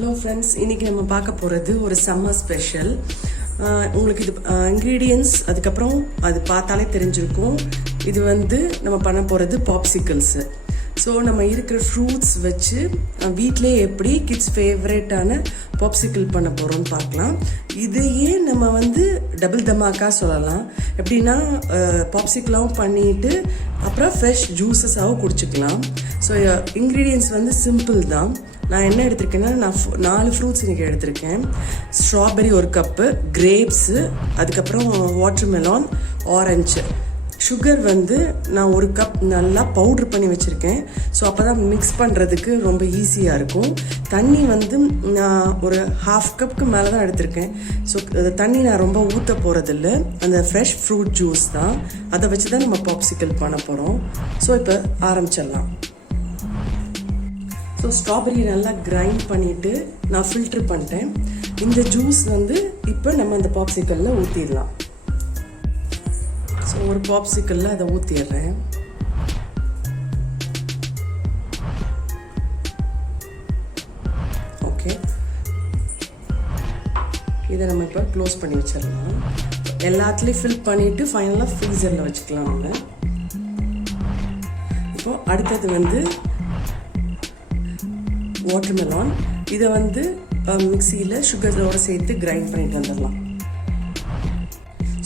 Hello friends, இன்றைக்கி நம்ம பார்க்க போகிறது ஒரு சம்மர் ஸ்பெஷல். உங்களுக்கு இது இன்க்ரீடியன்ட்ஸ் அதுக்கப்புறம் அது பார்த்தாலே தெரிஞ்சிருக்கும். இது நம்ம பண்ண போகிறது பாப்சிக்கிள்ஸு. ஸோ நம்ம இருக்கிற ஃப்ரூட்ஸ் வச்சு வீட்டிலே எப்படி கிட்ஸ் ஃபேவரேட்டான பாப்சிக்கிள் பண்ண போகிறோம்னு பார்க்கலாம். இதையே நம்ம டபுள் தமாக்கா சொல்லலாம். எப்படின்னா பாப்சிக்கிளாகவும் பண்ணிட்டு அப்புறம் ஃப்ரெஷ் ஜூஸஸாகவும் குடிச்சிக்கலாம். ஸோ இன்க்ரீடியன்ட்ஸ் சிம்பிள் தான். நான் என்ன எடுத்திருக்கேன்னா, நான் 4 ஃப்ரூட்ஸ் இன்றைக்கி எடுத்திருக்கேன். ஸ்ட்ராபெரி 1 கப்பு, கிரேப்ஸு, அதுக்கப்புறம் வாட்டர்மெலான், ஆரஞ்சு. சுகர் நான் 1 கப் நல்லா பவுட்ரு பண்ணி வச்சுருக்கேன். ஸோ அப்போ தான் மிக்ஸ் பண்ணுறதுக்கு ரொம்ப ஈஸியாக இருக்கும். தண்ணி நான் ஒரு 1/2 கப்புக்கு மேலே தான் எடுத்திருக்கேன். ஸோ தண்ணி நான் ரொம்ப ஊற்ற போகிறதில்ல. அந்த ஃப்ரெஷ் ஃப்ரூட் ஜூஸ் தான், அதை வச்சு தான் நம்ம பாப்சிக்கிள் பண்ண போகிறோம். ஸோ இப்போ ஆரம்பிச்சிடலாம். ஸோ ஸ்ட்ராபெரி நல்லா கிரைண்ட் பண்ணிவிட்டு நான் ஃபில்ட்ரு பண்ணிட்டேன். இந்த ஜூஸ் இப்போ நம்ம அந்த பாப்சிக்கிளில் ஊற்றிடலாம். ஸோ ஒரு பாப்சிக்கிளில் அதை ஊற்றிடுறேன். ஓகே, இதை நம்ம இப்போ க்ளோஸ் பண்ணி வச்சிடலாம். எல்லாத்துலேயும் ஃபில் பண்ணிவிட்டு ஃபைனலாக ஃப்ரீசரில் வச்சுக்கலாம். நம்ம இப்போது அடுத்தது வாட்டர்மெலான். இதை மிக்சியில் சுகரோடு சேர்த்து கிரைண்ட் பண்ணிட்டு வந்துடலாம்.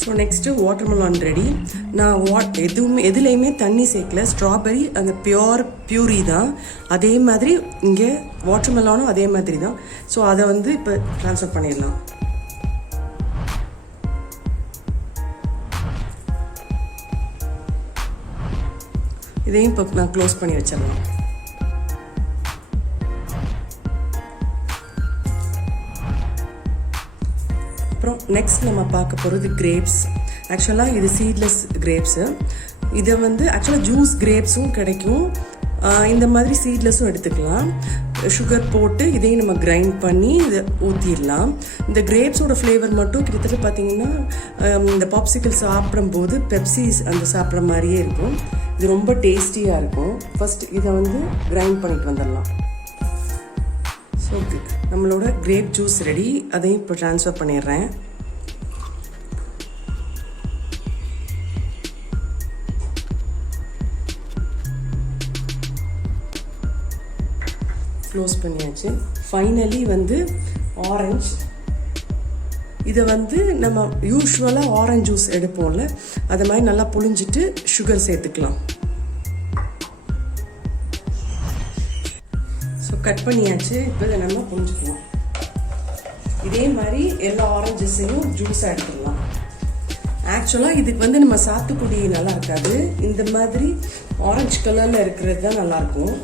So next watermelon ready. நான் எதுலேயுமே தண்ணி சேர்க்கல. ஸ்ட்ராபெரி அந்த பியூரி தான். அதே மாதிரி இங்கே வாட்டர்மெலானும் அதே மாதிரி தான். ஸோ அதை இப்போ ட்ரான்ஸ்ஃபர் பண்ணிடலாம். இதையும் இப்போ நான் க்ளோஸ் பண்ணி வச்சிடலாம். அப்புறம் நெக்ஸ்ட் நம்ம பார்க்க போகிறது கிரேப்ஸ். ஆக்சுவலாக இது சீட்லெஸ் கிரேப்ஸு. இதை ஆக்சுவலாக ஜூஸ் கிரேப்ஸும் கிடைக்கும், இந்த மாதிரி சீட்லெஸ்ஸும் எடுத்துக்கலாம். சுகர் போட்டு இதையும் நம்ம கிரைண்ட் பண்ணி இதை ஊற்றிடலாம். இந்த கிரேப்ஸோட ஃப்ளேவர் மட்டும் கிட்டத்தட்ட பார்த்திங்கன்னா இந்த பாப்சிக்கிள் சாப்பிடும்போது பெப்சிஸ் அந்த சாப்பிட்ற மாதிரியே இருக்கும். இது ரொம்ப டேஸ்டியாக இருக்கும். ஃபஸ்ட் இதை கிரைண்ட் பண்ணிட்டு வந்துடலாம். ஸோ நம்மளோட கிரேப் ஜூஸ் ரெடி. அதையும் இப்போ ட்ரான்ஸ்ஃபர் பண்ணிடுறேன். க்ளோஸ் பண்ணியாச்சு. Finally orange. இதை நம்ம யூஸ்வலாக ஆரஞ்சு ஜூஸ் எடுப்போம்ல, அது மாதிரி நல்லா புழிஞ்சிட்டு சுகர் சேர்த்துக்கலாம். கட் பண்ணியாச்சு. இப்போ இதை நம்ம புரிஞ்சுக்கலாம். இதே மாதிரி எல்லா ஆரஞ்சஸையும் ஜூஸாக எடுத்துடலாம். ஆக்சுவலாக இதுக்கு நம்ம சாத்துக்குடி நல்லா இருக்காது, இந்த மாதிரி ஆரஞ்சு கலரில் இருக்கிறது தான் நல்லாயிருக்கும்.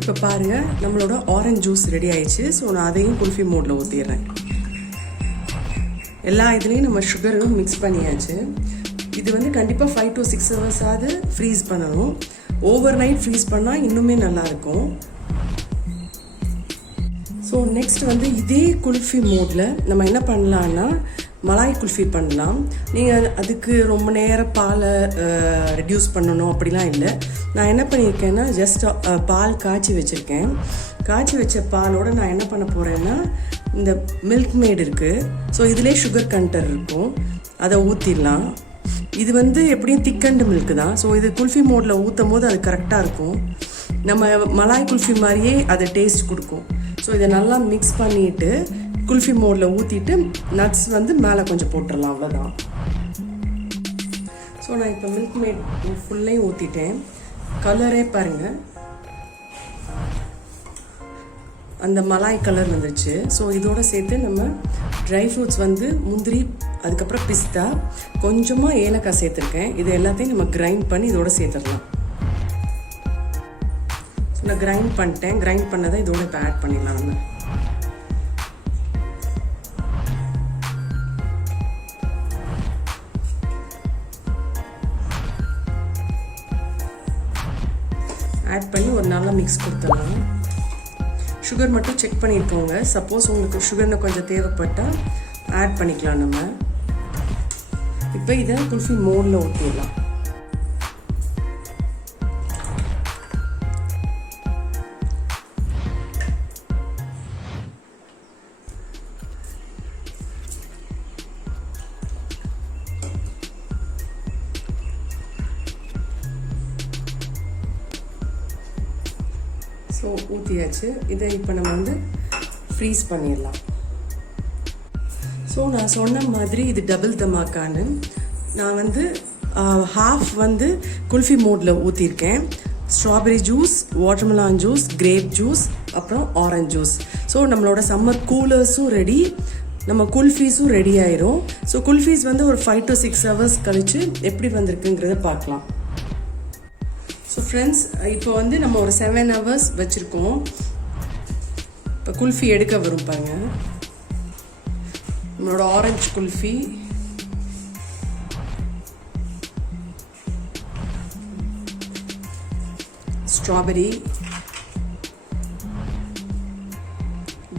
இப்போ பாருங்கள், நம்மளோட ஆரஞ்சு ஜூஸ் ரெடி ஆயிடுச்சு. ஸோ நான் அதையும் குல்ஃபி மோடில் ஊற்றிடுறேன். எல்லா இதுலேயும் நம்ம சுகரும் மிக்ஸ் பண்ணியாச்சு. இது கண்டிப்பாக 5 to 6 ஹவர்ஸாவது ஃப்ரீஸ் பண்ணணும். ஓவர் நைட் ஃப்ரீஸ் பண்ணால் இன்னுமே நல்லாயிருக்கும். ஸோ நெக்ஸ்ட் இதே குல்ஃபி மோடில் நம்ம என்ன பண்ணலான்னா மலாய் குல்ஃபி பண்ணலாம். நீங்கள் அதுக்கு ரொம்ப நேரம் பாலை ரெடியூஸ் பண்ணணும் அப்படிலாம் இல்லை. நான் என்ன பண்ணியிருக்கேன்னா ஜஸ்ட் பால் காய்ச்சி வச்சுருக்கேன். காய்ச்சி வச்ச பாலோடு நான் என்ன பண்ண போகிறேன்னா இந்த மில்க்மேட் இருக்குது. ஸோ இதிலே சுகர் கண்டென்ட் இருக்கும், அதை ஊற்றிடலாம். இது எப்படியும் திக்கண்டு மில்க் தான். ஸோ இது குல்ஃபி மோடில் ஊற்றும் போது அது கரெக்டாக இருக்கும். நம்ம மலாய் குல்ஃபி மாதிரியே அதை டேஸ்ட் கொடுக்கும். ஸோ இதை நல்லா மிக்ஸ் பண்ணிவிட்டு குல்ஃபி மோடில் ஊற்றிட்டு நட்ஸ் மேலே கொஞ்சம் போட்டுடலாம், அவ்வளோதான். ஸோ நான் இப்போ மில்க்மேட் ஃபுல்லையும் ஊற்றிட்டேன். கலரே பாருங்கள், அந்த மலாய் கலர் வந்துருச்சு. ஸோ இதோடு சேர்த்து நம்ம ட்ரை ஃப்ரூட்ஸ் முந்திரி, அதுக்கப்புறம் பிஸ்தா, கொஞ்சமாக ஏலக்காய் சேர்த்துருக்கேன். இது எல்லாத்தையும் நம்ம கிரைண்ட் பண்ணி இதோட சேர்த்துடலாம். ஸோ நான் கிரைண்ட் பண்ணிட்டேன். கிரைண்ட் பண்ணதை இதோட இப்போ ஆட் பண்ணிடலாம். நம்ம ஆட் பண்ணி ஒரு நல்லா மிக்ஸ் கொடுத்துடலாம். சுகர் மட்டும் செக் பண்ணியிருக்கோங்க. சப்போஸ் உங்களுக்கு சுகர்னு கொஞ்சம் தேவைப்பட்டால் ஆட் பண்ணிக்கலாம். நம்ம இப்போ இதை குல்ஃபி மோடில் ஊற்றிடலாம். ஸோ ஊற்றியாச்சு. இதை இப்போ நம்ம வந்து ஃப்ரீஸ் பண்ணிடலாம். ஸோ நான் சொன்ன மாதிரி இது டபுள் தமாக்கான்னு. நான் வந்து ஹாஃப் வந்து குல்ஃபி மோடில் ஊற்றிருக்கேன். Strawberry juice, watermelon juice, grape juice, அப்புறம் ஆரஞ்ச் ஜூஸ். ஸோ நம்மளோட சம்மர் கூலர்ஸும் ரெடி, நம்ம குல்ஃபீஸும் ரெடி ஆயிரும். ஸோ குல்ஃபீஸ் வந்து ஒரு 5 to 6 hours கழித்து எப்படி வந்திருக்குங்கிறத பார்க்கலாம். ஸோ ஃப்ரெண்ட்ஸ், இப்போ வந்து நம்ம ஒரு 7 hours வச்சுருக்கோம். இப்போ குல்ஃபி எடுக்க வரும் பாருங்க. நம்மளோட orange kulfi, strawberry,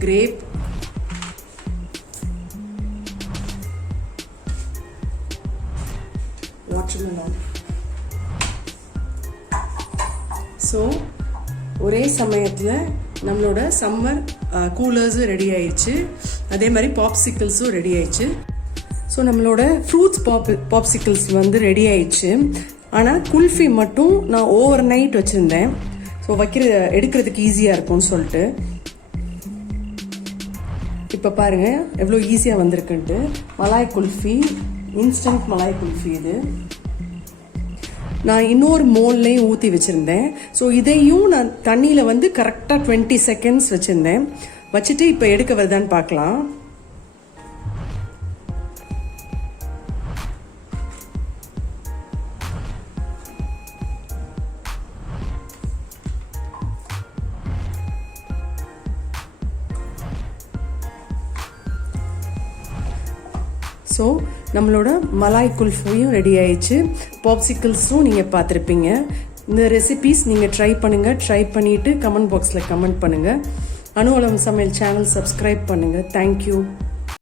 grape, watermelon. So ஒரே சமயத்தில் நம்மளோட சம்மர் கூலர்ஸும் ரெடி ஆயிடுச்சு, அதே மாதிரி பாப்சிக்கிள்ஸும் ரெடி ஆயிடுச்சு. ஸோ நம்மளோட ஃப்ரூட்ஸ் பாப்சிக்கிள்ஸ் வந்து ரெடி ஆயிடுச்சு. ஆனால் குல்ஃபி மட்டும் நான் ஓவர் நைட் வச்சுருந்தேன். ஸோ எடுக்கிறதுக்கு ஈஸியாக இருக்கும்னு சொல்லிட்டு. இப்போ பாருங்கள் எவ்வளோ ஈஸியாக வந்திருக்குன்ட்டு. மலாய் குல்ஃபி, இன்ஸ்டன்ட் மலாய் குல்ஃபி இது. நான் இன்னொரு மோல்லையும் ஊற்றி வச்சுருந்தேன். ஸோ இதையும் நான் தண்ணியில் வந்து கரெக்டாக 20 seconds வச்சுருந்தேன். வச்சுட்டு இப்போ எடுக்க வருதான்னு பார்க்கலாம். ஸோ நம்மளோட மலாய் குல்ஃபியும் ரெடி ஆயிடுச்சு. பாப்சிக்கிள்ஸும் நீங்கள் பார்த்துருப்பீங்க. இந்த ரெசிபீஸ் நீங்கள் ட்ரை பண்ணுங்கள். ட்ரை பண்ணிவிட்டு கமெண்ட் பாக்ஸில் கமெண்ட் பண்ணுங்கள். அலவும் சமையல் சேனல் சப்ஸ்கிரைப் பண்ணுங்கள். தேங்க்யூ.